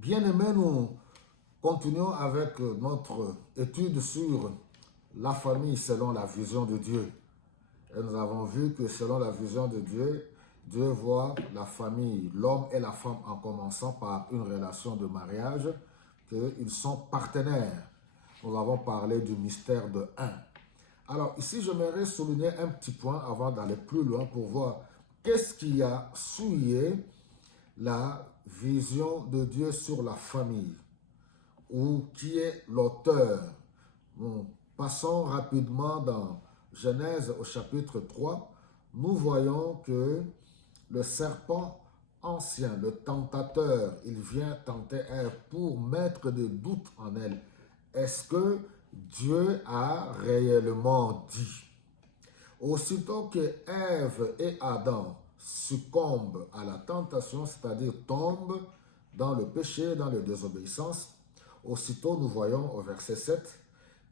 Bien-aimés, nous continuons avec notre étude sur la famille selon la vision de Dieu. Et nous avons vu que selon la vision de Dieu, Dieu voit la famille, l'homme et la femme en commençant par une relation de mariage, qu'ils sont partenaires. Nous avons parlé du mystère de un. Alors ici, j'aimerais souligner un petit point avant d'aller plus loin pour voir qu'est-ce qui a souillé la vision de Dieu sur la famille, ou qui est l'auteur. Nous passons rapidement dans Genèse au chapitre 3. Nous voyons que le serpent ancien, le tentateur, il vient tenter Ève pour mettre des doutes en elle. Est-ce que Dieu a réellement dit? Aussitôt que Ève et Adam succombent à la tentation, c'est-à-dire tombent dans le péché, dans la désobéissance, aussitôt nous voyons au verset 7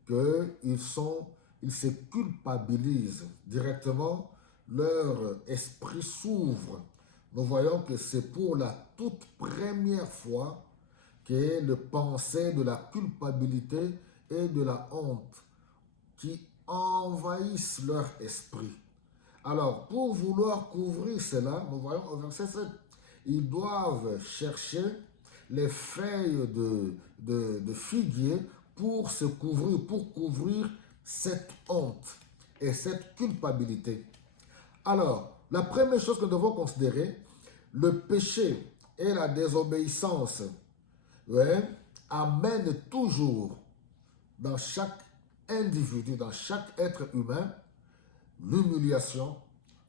qu'ils se culpabilisent directement, leur esprit s'ouvre. Nous voyons que c'est pour la toute première fois que le pensée de la culpabilité et de la honte qui envahissent leur esprit. Alors, pour vouloir couvrir cela, nous voyons au verset 7, ils doivent chercher les feuilles de figuier pour se couvrir, pour couvrir cette honte et cette culpabilité. Alors, la première chose que nous devons considérer, le péché et la désobéissance amènent toujours dans chaque individu, dans chaque être humain, l'humiliation,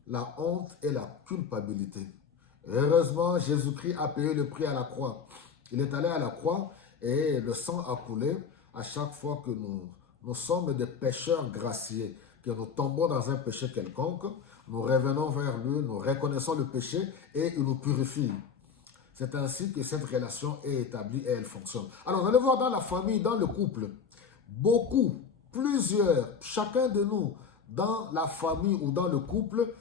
la honte et la culpabilité. Heureusement, Jésus-Christ a payé le prix à la croix. Il est allé à la croix et le sang a coulé à chaque fois que nous sommes des pécheurs graciés, que nous tombons dans un péché quelconque, nous revenons vers lui, nous reconnaissons le péché et il nous purifie. C'est ainsi que cette relation est établie et elle fonctionne. Alors, vous allez voir dans la famille, dans le couple, beaucoup, plusieurs, chacun de nous, dans la famille ou dans le couple,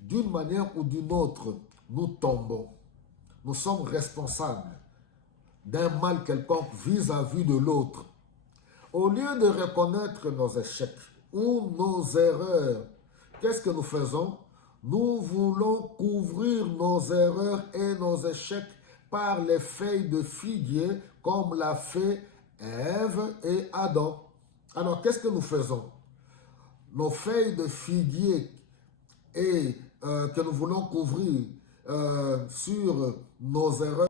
d'une manière ou d'une autre, nous tombons. Nous sommes responsables d'un mal quelconque vis-à-vis de l'autre. Au lieu de reconnaître nos échecs ou nos erreurs, qu'est-ce que nous faisons? Nous voulons couvrir nos erreurs et nos échecs par les feuilles de figuier comme l'a fait Ève et Adam. Alors, qu'est-ce que nous faisons? Nos feuilles de figuier et que nous voulons couvrir sur nos erreurs